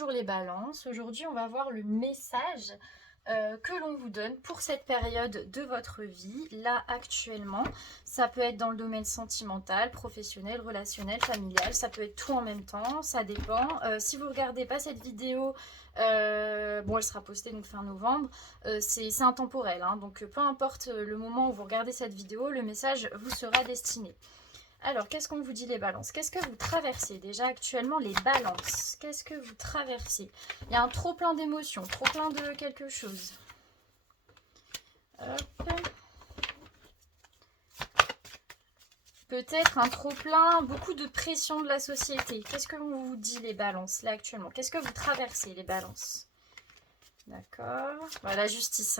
Bonjour les balances, aujourd'hui on va voir le message que l'on vous donne pour cette période de votre vie, là actuellement. Ça peut être dans le domaine sentimental, professionnel, relationnel, familial, ça peut être tout en même temps, ça dépend. Si vous ne regardez pas cette vidéo, bon elle sera postée donc fin novembre, c'est intemporel, hein, donc peu importe le moment où vous regardez cette vidéo, le message vous sera destiné. Alors, qu'est-ce qu'on vous dit les balances? Qu'est-ce que vous traversez déjà actuellement les balances? Qu'est-ce que vous traversez? Il y a un trop plein d'émotions, trop plein de quelque chose. Hop. Peut-être un trop plein, beaucoup de pression de la société. Qu'est-ce que vous dit les balances là actuellement? Qu'est-ce que vous traversez les balances? D'accord. Voilà, justice.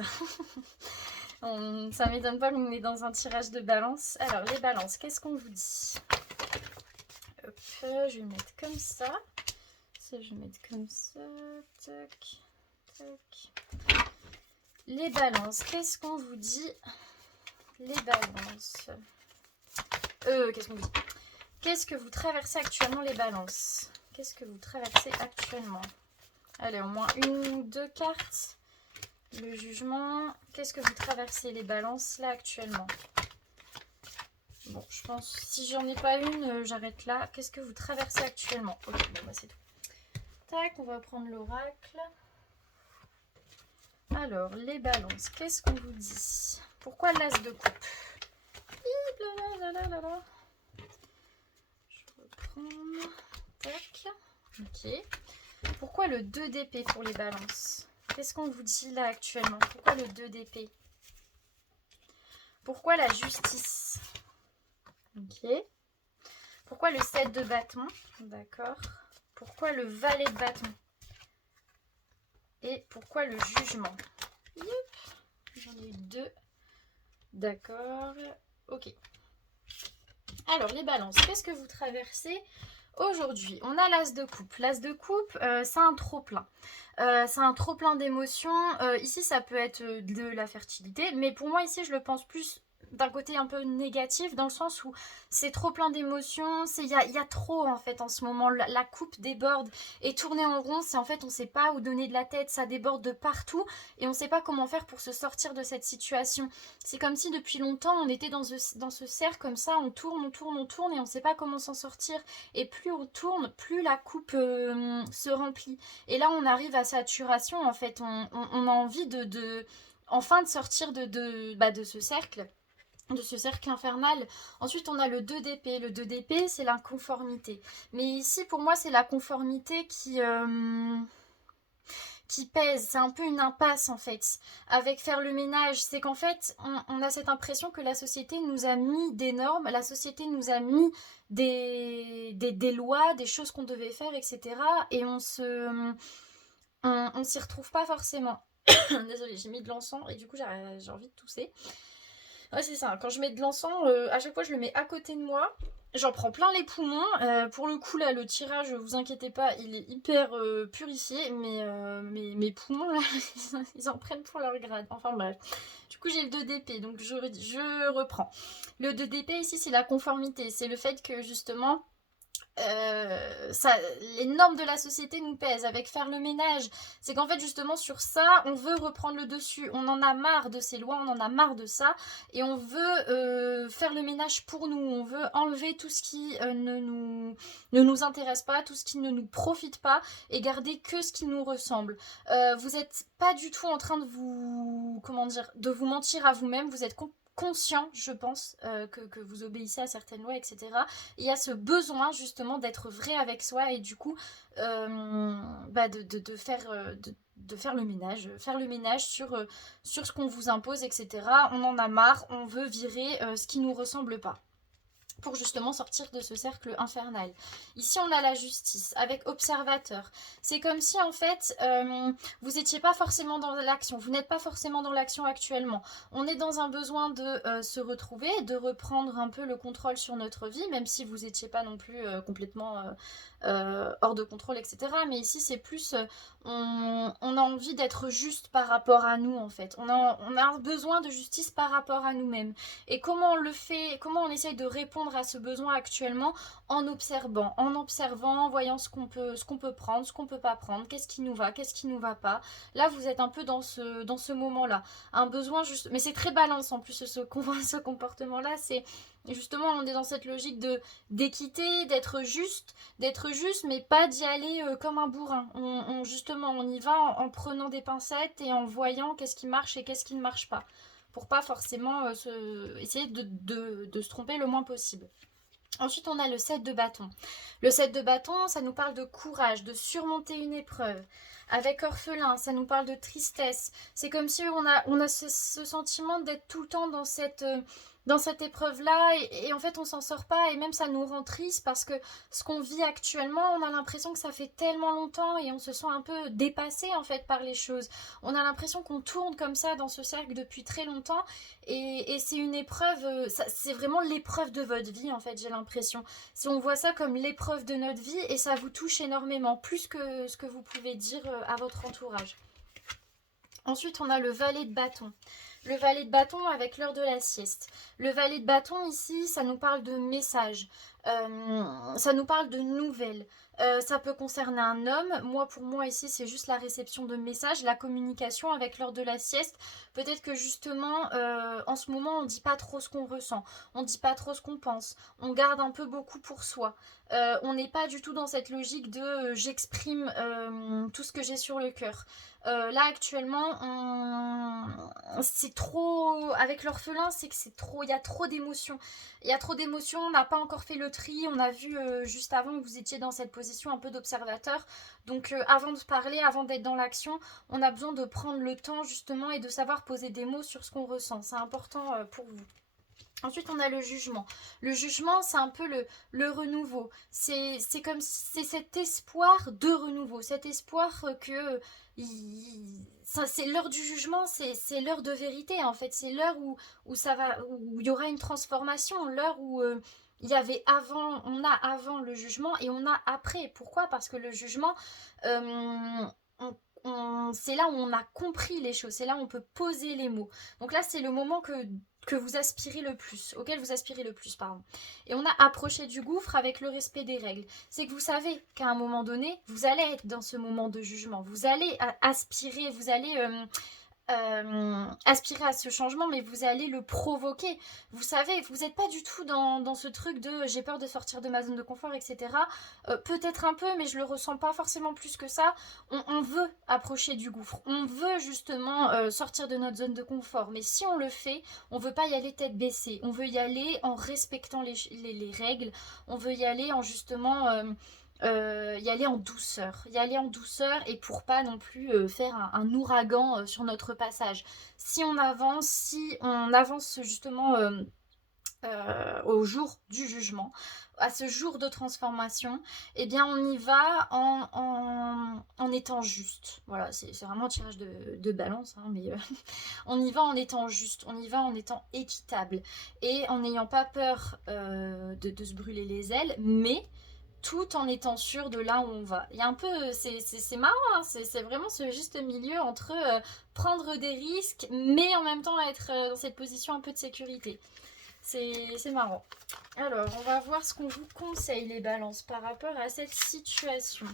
Ça m'étonne pas qu'on est dans un tirage de balance. Alors, les balances, qu'est-ce qu'on vous dit? Hop, je vais mettre comme ça. Ça, je vais mettre comme ça. Tac, tac. Les balances, qu'est-ce qu'on vous dit? Les balances. Qu'est-ce qu'on vous dit? Qu'est-ce que vous traversez actuellement les balances? Qu'est-ce que vous traversez actuellement? Allez, au moins une ou deux cartes. Le jugement. Qu'est-ce que vous traversez les balances là actuellement? Bon, je pense, si j'en ai pas une, j'arrête là. Qu'est-ce que vous traversez actuellement? Ok, bon bah c'est tout. Tac, on va prendre l'oracle. Alors, les balances, qu'est-ce qu'on vous dit? Pourquoi l'as de coupe? Je reprends. Tac. Ok. Pourquoi le 2 d'épée pour les balances? Qu'est-ce qu'on vous dit là actuellement? Pourquoi le 2 d'épée? Pourquoi la justice? Ok. Pourquoi le 7 de bâton? D'accord. Pourquoi le valet de bâton? Et pourquoi le jugement? Yep. J'en ai eu deux. D'accord. Ok. Alors, les balances, qu'est-ce que vous traversez aujourd'hui? On a l'as de coupe. L'as de coupe, c'est un trop-plein. C'est un trop-plein d'émotions. Ici, ça peut être de la fertilité. Mais pour moi, ici, je le pense plus d'un côté un peu négatif, dans le sens où c'est trop plein d'émotions, il y a trop en fait en ce moment, la coupe déborde et tourner en rond, c'est en fait on ne sait pas où donner de la tête, ça déborde de partout et on ne sait pas comment faire pour se sortir de cette situation. C'est comme si depuis longtemps on était dans ce cercle comme ça, on tourne et on ne sait pas comment s'en sortir, et plus on tourne, plus la coupe se remplit, et là on arrive à saturation en fait, on a envie enfin de sortir de ce cercle, de ce cercle infernal. Ensuite, on a le 2 d'épée. Le 2 d'épée, c'est l'inconformité. Mais ici, pour moi, c'est la conformité qui pèse. C'est un peu une impasse, en fait. Avec faire le ménage, c'est qu'en fait, on a cette impression que la société nous a mis des normes, la société nous a mis des lois, des choses qu'on devait faire, etc. Et on s'y retrouve pas forcément. Désolée, j'ai mis de l'encens et du coup, j'ai envie de tousser. Ouais, c'est ça. Quand je mets de l'encens, à chaque fois, je le mets à côté de moi. J'en prends plein les poumons. Pour le coup, là, le tirage, vous inquiétez pas, il est hyper purifié. Mais mes poumons, là, ils en prennent pour leur grade. Enfin bref. Du coup, j'ai le 2 d'épée, donc je reprends. Le 2 d'épée, ici, c'est la conformité. C'est le fait que, justement, les normes de la société nous pèsent, avec faire le ménage. C'est qu'en fait justement sur ça on veut reprendre le dessus, on en a marre de ces lois, on en a marre de ça, et on veut faire le ménage pour nous, on veut enlever tout ce qui ne nous intéresse pas, tout ce qui ne nous profite pas, et garder que ce qui nous ressemble. Vous n'êtes pas du tout en train de vous, comment dire, de vous mentir à vous-même, vous êtes conscient, je pense, que vous obéissez à certaines lois, etc. Et il y a ce besoin justement d'être vrai avec soi, et du coup de faire le ménage sur ce qu'on vous impose, etc. On en a marre, on veut virer ce qui nous ressemble pas, pour justement sortir de ce cercle infernal. Ici, on a la justice avec observateur. C'est comme si, en fait, vous n'étiez pas forcément dans l'action. Vous n'êtes pas forcément dans l'action actuellement. On est dans un besoin de se retrouver, de reprendre un peu le contrôle sur notre vie, même si vous n'étiez pas non plus complètement hors de contrôle, etc. Mais ici, c'est plus... on a envie d'être juste par rapport à nous, en fait. On a besoin de justice par rapport à nous-mêmes. Et comment on le fait, comment on essaye de répondre répondre à ce besoin actuellement en observant, en voyant ce qu'on peut prendre, ce qu'on peut pas prendre, qu'est-ce qui nous va, qu'est-ce qui nous va pas. Là, vous êtes un peu dans ce moment-là. Un besoin juste, mais c'est très balance en plus ce comportement-là, c'est justement on est dans cette logique d'équité, d'être juste, mais pas d'y aller comme un bourrin. Justement, on y va en prenant des pincettes et en voyant qu'est-ce qui marche et qu'est-ce qui ne marche pas. Pour pas forcément essayer de se tromper le moins possible. Ensuite, on a le 7 de bâton. Le 7 de bâton, ça nous parle de courage, de surmonter une épreuve. Avec orphelin, ça nous parle de tristesse. C'est comme si on a ce sentiment d'être tout le temps dans cette épreuve-là et en fait on s'en sort pas et même ça nous rend triste parce que ce qu'on vit actuellement, on a l'impression que ça fait tellement longtemps et on se sent un peu dépassé en fait par les choses. On a l'impression qu'on tourne comme ça dans ce cercle depuis très longtemps et c'est une épreuve, c'est vraiment l'épreuve de votre vie en fait, j'ai l'impression. Si on voit ça comme l'épreuve de notre vie et ça vous touche énormément, plus que ce que vous pouvez dire à votre entourage. Ensuite, on a le valet de bâton. Le valet de bâton avec l'heure de la sieste. Le valet de bâton ici, ça nous parle de messages, ça nous parle de nouvelles. Ça peut concerner un homme. Pour moi ici, c'est juste la réception de messages, la communication avec l'heure de la sieste. Peut-être que justement, en ce moment, on ne dit pas trop ce qu'on ressent, on ne dit pas trop ce qu'on pense, on garde un peu beaucoup pour soi. On n'est pas du tout dans cette logique de j'exprime tout ce que j'ai sur le cœur. Là actuellement c'est trop avec l'orphelin, c'est que c'est trop, il y a trop d'émotions, on n'a pas encore fait le tri, on a vu juste avant que vous étiez dans cette position un peu d'observateur, donc avant de parler, avant d'être dans l'action, on a besoin de prendre le temps justement et de savoir poser des mots sur ce qu'on ressent, c'est important pour vous. Ensuite, on a le jugement. Le jugement, c'est un peu le renouveau. C'est comme c'est cet espoir de renouveau, cet espoir que ça, c'est l'heure du jugement, c'est l'heure de vérité en fait. C'est l'heure où ça va, où il y aura une transformation, l'heure où il y avait avant, on a avant le jugement et on a après. Pourquoi? Parce que le jugement, c'est là où on a compris les choses, c'est là où on peut poser les mots. Donc là, c'est le moment que vous aspirez le plus, auquel vous aspirez le plus, pardon. Et on a approché du gouffre avec le respect des règles. C'est que vous savez qu'à un moment donné, vous allez être dans ce moment de jugement. Vous allez aspirer, vous allez aspirer à ce changement, mais vous allez le provoquer. Vous savez, vous n'êtes pas du tout dans ce truc de j'ai peur de sortir de ma zone de confort, etc. Peut-être un peu, mais je le ressens pas forcément plus que ça. On veut approcher du gouffre. On veut justement sortir de notre zone de confort. Mais si on le fait, on veut pas y aller tête baissée. On veut y aller en respectant les règles. On veut y aller en justement... y aller en douceur, et pour pas non plus faire un ouragan sur notre passage. Si on avance justement au jour du jugement, à ce jour de transformation, eh bien on y va en étant juste. Voilà, c'est vraiment un tirage de balance, hein, mais on y va en étant juste, on y va en étant équitable et en n'ayant pas peur de se brûler les ailes, mais tout en étant sûr de là où on va. Il y a un peu, c'est marrant, hein, c'est vraiment ce juste milieu entre prendre des risques, mais en même temps être dans cette position un peu de sécurité. C'est marrant. Alors, on va voir ce qu'on vous conseille, les balances, par rapport à cette situation.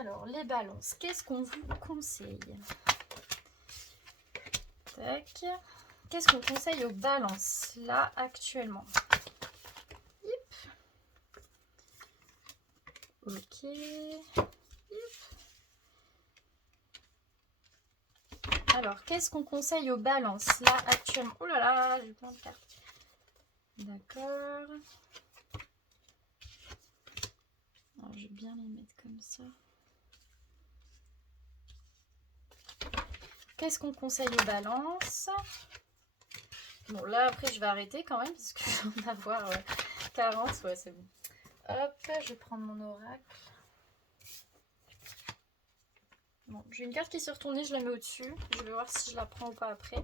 Alors, les balances, qu'est-ce qu'on vous conseille? Tac. Qu'est-ce qu'on conseille aux balances, là, actuellement? Ok. Alors, qu'est-ce qu'on conseille aux balances là actuellement? Oh là là, j'ai plein de cartes. D'accord. Alors, je vais bien les mettre comme ça. Qu'est-ce qu'on conseille aux balances? Bon, là, après, je vais arrêter quand même, parce que je viens d'avoir 40. Ouais, c'est bon. Hop, je vais prendre mon oracle. Bon, j'ai une carte qui s'est retournée, je la mets au-dessus. Je vais voir si je la prends ou pas après.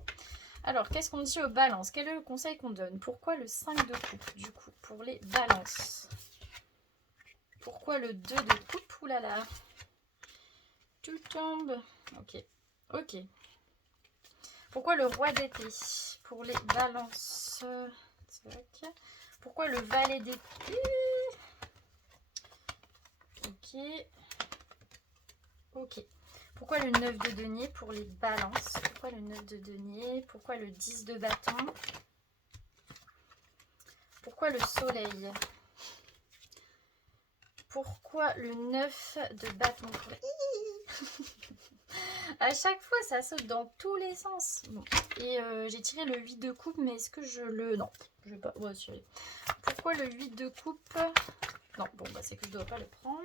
Alors, qu'est-ce qu'on dit aux balances? Quel est le conseil qu'on donne? Pourquoi le 5 de coupe, du coup, pour les balances? Pourquoi le 2 de coupe? Oulala. Tout tombe. Ok. Ok. Pourquoi le roi d'épée pour les balances? Tac. Pourquoi le valet d'épée? Ok. Ok. Pourquoi le 9 de denier pour les balances? Pourquoi le 9 de denier? Pourquoi le 10 de bâton? Pourquoi le soleil? Pourquoi le 9 de bâton? À chaque fois, ça saute dans tous les sens. Bon. Et j'ai tiré le 8 de coupe, mais est-ce que je le... Non, je vais pas... Ouais, pourquoi le 8 de coupe? Non, bon, bah c'est que je dois pas le prendre.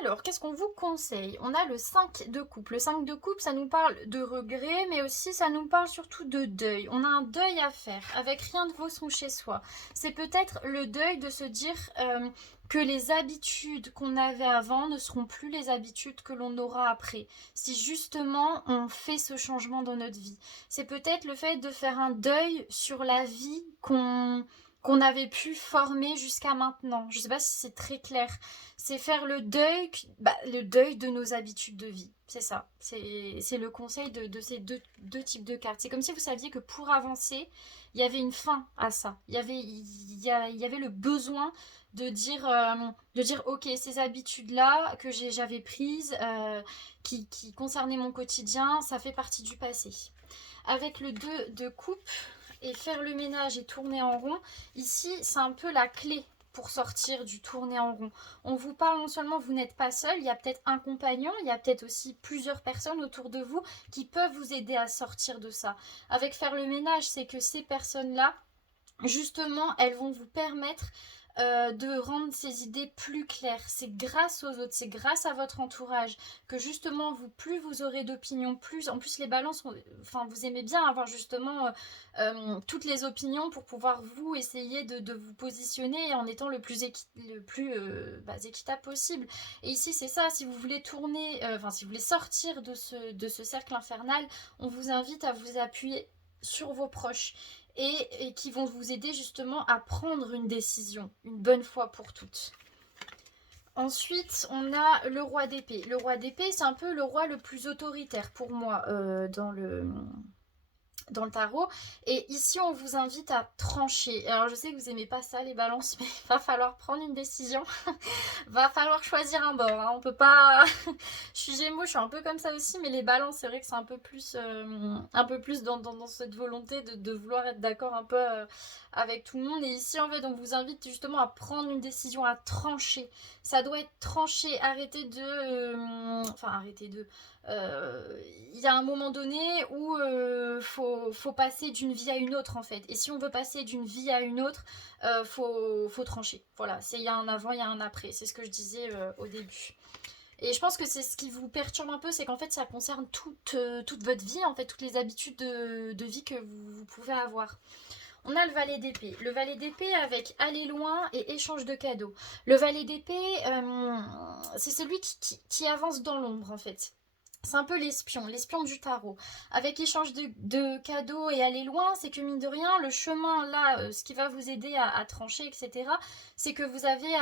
Alors, qu'est-ce qu'on vous conseille? On a le 5 de coupe. Le 5 de coupe, ça nous parle de regret, mais aussi ça nous parle surtout de deuil. On a un deuil à faire, avec rien de vaut son chez soi. C'est peut-être le deuil de se dire que les habitudes qu'on avait avant ne seront plus les habitudes que l'on aura après. Si justement on fait ce changement dans notre vie. C'est peut-être le fait de faire un deuil sur la vie qu'on avait pu former jusqu'à maintenant. Je ne sais pas si c'est très clair. C'est faire le deuil de nos habitudes de vie. C'est ça. C'est le conseil de ces deux types de cartes. C'est comme si vous saviez que pour avancer, il y avait une fin à ça. Il y avait le besoin de dire ok, ces habitudes-là que j'avais prises, qui concernaient mon quotidien, ça fait partie du passé. Avec le 2 de coupe et faire le ménage et tourner en rond, ici, c'est un peu la clé pour sortir du tourner en rond. On vous parle non seulement vous n'êtes pas seul, il y a peut-être un compagnon, il y a peut-être aussi plusieurs personnes autour de vous qui peuvent vous aider à sortir de ça. Avec faire le ménage, c'est que ces personnes-là, justement, elles vont vous permettre de rendre ces idées plus claires. C'est grâce aux autres, c'est grâce à votre entourage que justement plus vous aurez d'opinions, plus en plus les balances, enfin vous aimez bien avoir justement toutes les opinions pour pouvoir vous essayer de vous positionner en étant le plus équitable possible. Et ici c'est ça, si vous voulez tourner, si vous voulez sortir de ce cercle infernal, on vous invite à vous appuyer sur vos proches. Et qui vont vous aider justement à prendre une décision, une bonne fois pour toutes. Ensuite, on a le roi d'épée. Le roi d'épée, c'est un peu le roi le plus autoritaire pour moi dans le tarot. Et ici, on vous invite à trancher. Alors, je sais que vous aimez pas ça, les balances, mais il va falloir prendre une décision. Va falloir choisir un bord. Hein. On peut pas... je suis Gémeaux, je suis un peu comme ça aussi, mais les balances, c'est vrai que c'est un peu plus dans cette volonté de vouloir être d'accord un peu avec tout le monde. Et ici, en fait, on vous invite justement à prendre une décision, à trancher. Ça doit être tranché. Arrêtez de... il y a un moment donné où faut passer d'une vie à une autre en fait. Et si on veut passer d'une vie à une autre, faut trancher. Voilà, il y a un avant, il y a un après. C'est ce que je disais au début. Et je pense que c'est ce qui vous perturbe un peu, c'est qu'en fait ça concerne toute votre vie, en fait, toutes les habitudes de vie que vous pouvez avoir. On a le valet d'épée. Le valet d'épée avec aller loin et échange de cadeaux. Le valet d'épée, c'est celui qui avance dans l'ombre en fait. C'est un peu l'espion du tarot. Avec échange de cadeaux et aller loin, c'est que mine de rien, le chemin là, ce qui va vous aider à trancher, etc., c'est que vous avez,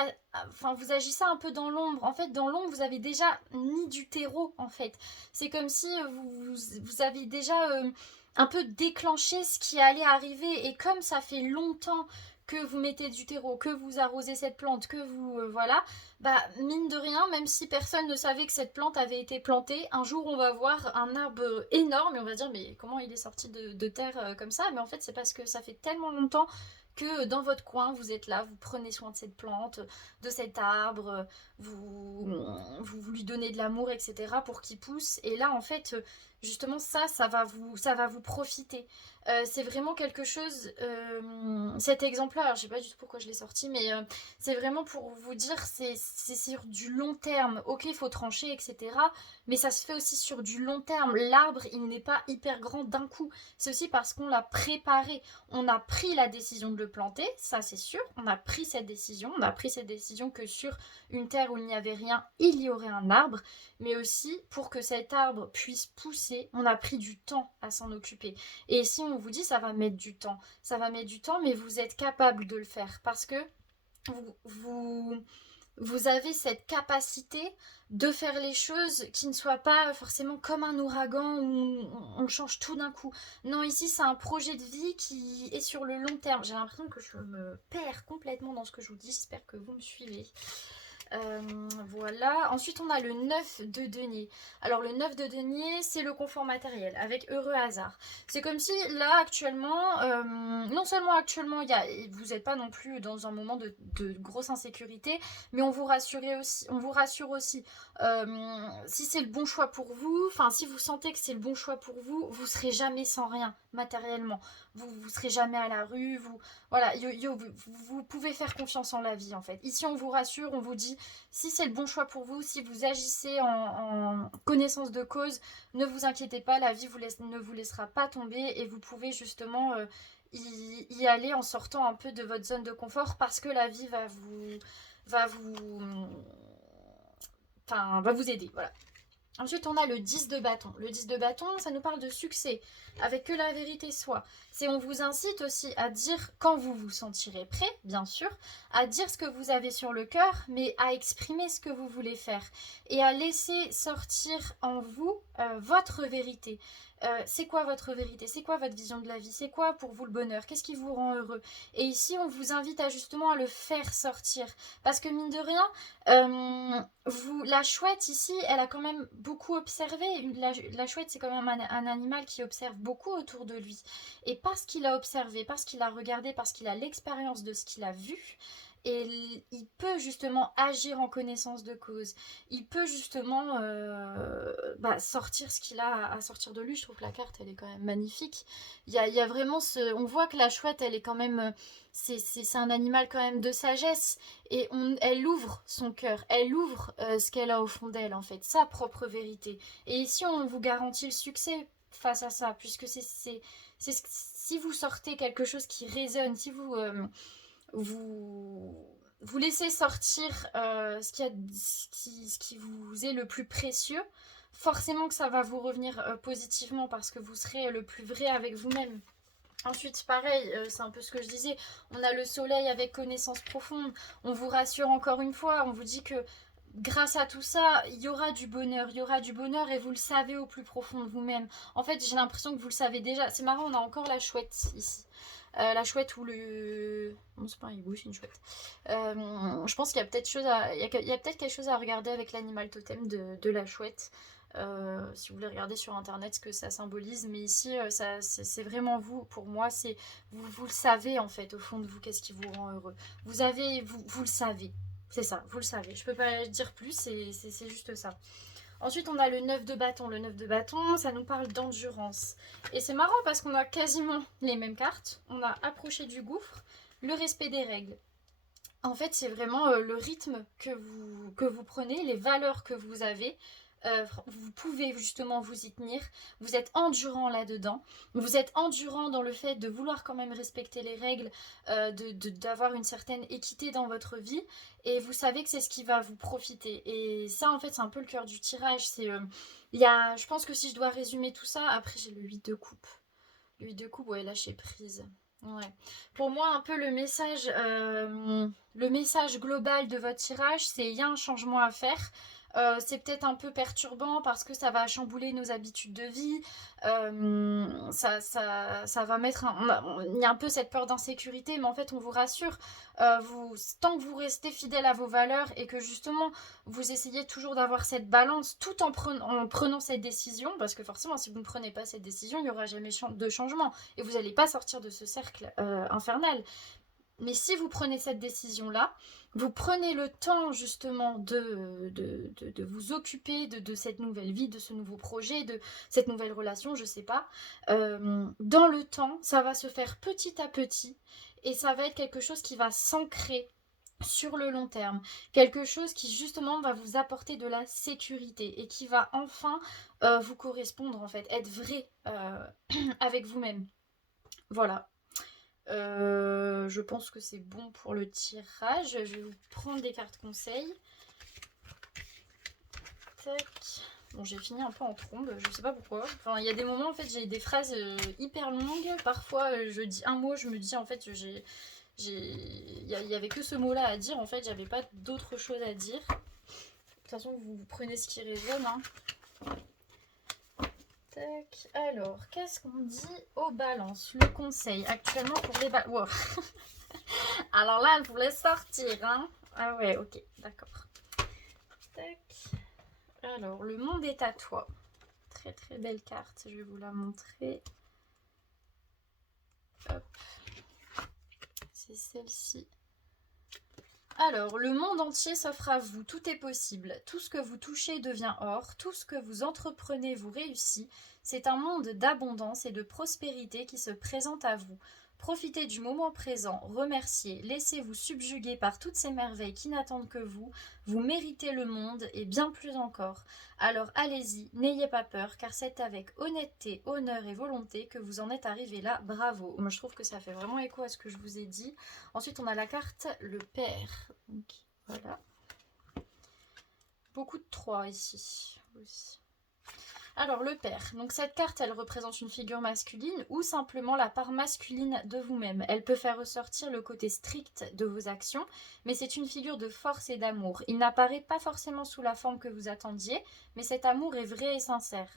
vous agissez un peu dans l'ombre. En fait, dans l'ombre, vous avez déjà mis du terreau, en fait. C'est comme si vous avez déjà un peu déclenché ce qui allait arriver. Et comme ça fait longtemps que vous mettez du terreau, que vous arrosez cette plante, que vous... voilà, bah mine de rien, même si personne ne savait que cette plante avait été plantée, un jour on va voir un arbre énorme et on va dire mais comment il est sorti de terre comme ça? Mais en fait c'est parce que ça fait tellement longtemps que dans votre coin, vous êtes là, vous prenez soin de cette plante, de cet arbre, vous lui donnez de l'amour, etc. pour qu'il pousse. Et là, en fait, justement, ça va vous profiter. C'est vraiment quelque chose, cet exemple-là, alors je sais pas du tout pourquoi je l'ai sorti, mais c'est vraiment pour vous dire, c'est sur du long terme. Ok, il faut trancher, etc. Mais ça se fait aussi sur du long terme. L'arbre, il n'est pas hyper grand d'un coup. C'est aussi parce qu'on l'a préparé. On a pris la décision de le planter, ça c'est sûr. On a pris cette décision. On a pris cette décision que sur une terre où il n'y avait rien, il y aurait un arbre. Mais aussi, pour que cet arbre puisse pousser, on a pris du temps à s'en occuper. Et si on vous dit ça va mettre du temps, ça va mettre du temps, mais vous êtes capable de le faire parce que vous avez cette capacité de faire les choses qui ne soient pas forcément comme un ouragan où on change tout d'un coup. Non, ici c'est un projet de vie qui est sur le long terme. J'ai l'impression que je me perds complètement dans ce que je vous dis, j'espère que vous me suivez. Voilà, ensuite on a le 9 de denier. Alors le 9 de denier, c'est le confort matériel avec heureux hasard. C'est comme si là actuellement, non seulement actuellement vous n'êtes pas non plus dans un moment de grosse insécurité, mais on vous rassure aussi, si c'est le bon choix pour vous, enfin si vous sentez que c'est le bon choix pour vous, vous serez jamais sans rien matériellement. Vous serez jamais à la rue, voilà, vous pouvez faire confiance en la vie en fait. Ici on vous rassure, on vous dit si c'est le bon choix pour vous, si vous agissez en connaissance de cause, ne vous inquiétez pas, la vie ne vous laissera pas tomber et vous pouvez justement y aller en sortant un peu de votre zone de confort parce que la vie va vous aider, voilà. Ensuite, on a le 10 de bâton. Le 10 de bâton, ça nous parle de succès, avec que la vérité soit. On vous incite aussi à dire, quand vous vous sentirez prêt, bien sûr, à dire ce que vous avez sur le cœur, mais à exprimer ce que vous voulez faire. Et à laisser sortir en vous votre vérité. C'est quoi votre vérité? C'est quoi votre vision de la vie? C'est quoi pour vous le bonheur? Qu'est-ce qui vous rend heureux? Et ici, on vous invite à justement à le faire sortir. Parce que mine de rien, la chouette ici, elle a quand même beaucoup observé. La chouette, c'est quand même un animal qui observe beaucoup autour de lui. Et parce qu'il a observé, parce qu'il a regardé, parce qu'il a l'expérience de ce qu'il a vu, et il peut justement agir en connaissance de cause. Il peut justement sortir ce qu'il a à sortir de lui. Je trouve que la carte, elle est quand même magnifique. Il y a vraiment on voit que la chouette, elle est quand même... C'est un animal quand même de sagesse. Et elle ouvre son cœur. Elle ouvre ce qu'elle a au fond d'elle, en fait. Sa propre vérité. Et ici, on vous garantit le succès face à ça. Puisque si vous sortez quelque chose qui résonne, si vous laissez sortir ce qui vous est le plus précieux, forcément que ça va vous revenir positivement parce que vous serez le plus vrai avec vous-même. Ensuite, pareil, c'est un peu ce que je disais, on a le soleil avec connaissance profonde, on vous rassure encore une fois, on vous dit que grâce à tout ça, il y aura du bonheur et vous le savez au plus profond de vous-même. En fait, j'ai l'impression que vous le savez déjà. C'est marrant, on a encore la chouette ici. La chouette ou le... Non, c'est pas un hibou, c'est une chouette. Je pense qu'il y a peut-être quelque chose à regarder avec l'animal totem de la chouette. Si vous voulez regarder sur internet ce que ça symbolise, mais ici c'est vraiment vous. Pour moi, vous le savez en fait au fond de vous, qu'est-ce qui vous rend heureux. Vous le savez, c'est ça, vous le savez. Je peux pas dire plus, c'est juste ça. Ensuite, on a le 9 de bâton. Le 9 de bâton, ça nous parle d'endurance. Et c'est marrant parce qu'on a quasiment les mêmes cartes. On a approché du gouffre, le respect des règles. En fait, c'est vraiment le rythme que vous prenez, les valeurs que vous avez. Vous pouvez justement vous y tenir. Vous êtes endurant là-dedans. Vous êtes endurant dans le fait de vouloir quand même respecter les règles, d'avoir une certaine équité dans votre vie. Et vous savez que c'est ce qui va vous profiter. Et ça, en fait, c'est un peu le cœur du tirage. Je pense que si je dois résumer tout ça, après j'ai le 8 de coupe. Le 8 de coupe, ouais, lâcher prise. Ouais. Pour moi, un peu le message global de votre tirage, c'est il y a un changement à faire. C'est peut-être un peu perturbant parce que ça va chambouler nos habitudes de vie. Ça va mettre... Il y a un peu cette peur d'insécurité, mais en fait, on vous rassure. Tant que vous restez fidèle à vos valeurs et que justement, vous essayez toujours d'avoir cette balance tout en prenant cette décision, parce que forcément, si vous ne prenez pas cette décision, il n'y aura jamais de changement. Et vous n'allez pas sortir de ce cercle infernal. Mais si vous prenez cette décision-là, vous prenez le temps justement de vous occuper de cette nouvelle vie, de ce nouveau projet, de cette nouvelle relation, je sais pas. Dans le temps, ça va se faire petit à petit et ça va être quelque chose qui va s'ancrer sur le long terme. Quelque chose qui justement va vous apporter de la sécurité et qui va enfin vous correspondre en fait, être vrai avec vous-même. Voilà. Je pense que c'est bon pour le tirage. Je vais vous prendre des cartes conseils. Tac. Bon, j'ai fini un peu en trombe, je sais pas pourquoi. Enfin, il y a des moments, en fait, j'ai des phrases hyper longues. Parfois, je dis un mot, je me dis, en fait, j'ai il y avait que ce mot-là à dire, en fait, j'avais pas d'autre chose à dire. De toute façon, vous prenez ce qui résonne. Hein. Tac. Alors, qu'est-ce qu'on dit aux balances? Le conseil actuellement pour les balances. Wow. Alors là, elle voulait sortir. Hein. Ah ouais, ok, d'accord. Tac. Alors, le monde est à toi. Très très belle carte, je vais vous la montrer. Hop. C'est celle-ci. Alors, le monde entier s'offre à vous, tout est possible. Tout ce que vous touchez devient or, tout ce que vous entreprenez vous réussit. C'est un monde d'abondance et de prospérité qui se présente à vous. Profitez du moment présent, remerciez, laissez-vous subjuguer par toutes ces merveilles qui n'attendent que vous. Vous méritez le monde et bien plus encore. Alors allez-y, n'ayez pas peur, car c'est avec honnêteté, honneur et volonté que vous en êtes arrivé là. Bravo. Moi, je trouve que ça fait vraiment écho à ce que je vous ai dit. Ensuite, on a la carte le père. Donc, voilà. Beaucoup de 3 ici aussi. Alors, le père. Donc, cette carte, elle représente une figure masculine ou simplement la part masculine de vous-même. Elle peut faire ressortir le côté strict de vos actions, mais c'est une figure de force et d'amour. Il n'apparaît pas forcément sous la forme que vous attendiez, mais cet amour est vrai et sincère.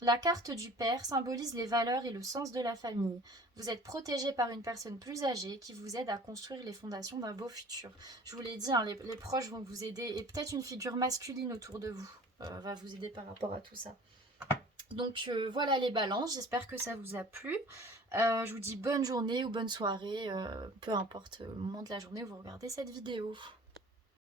La carte du père symbolise les valeurs et le sens de la famille. Vous êtes protégé par une personne plus âgée qui vous aide à construire les fondations d'un beau futur. Je vous l'ai dit, hein, les proches vont vous aider et peut-être une figure masculine autour de vous va vous aider par rapport à tout ça. Donc voilà les balances, j'espère que ça vous a plu. Je vous dis bonne journée ou bonne soirée, peu importe le moment de la journée où vous regardez cette vidéo.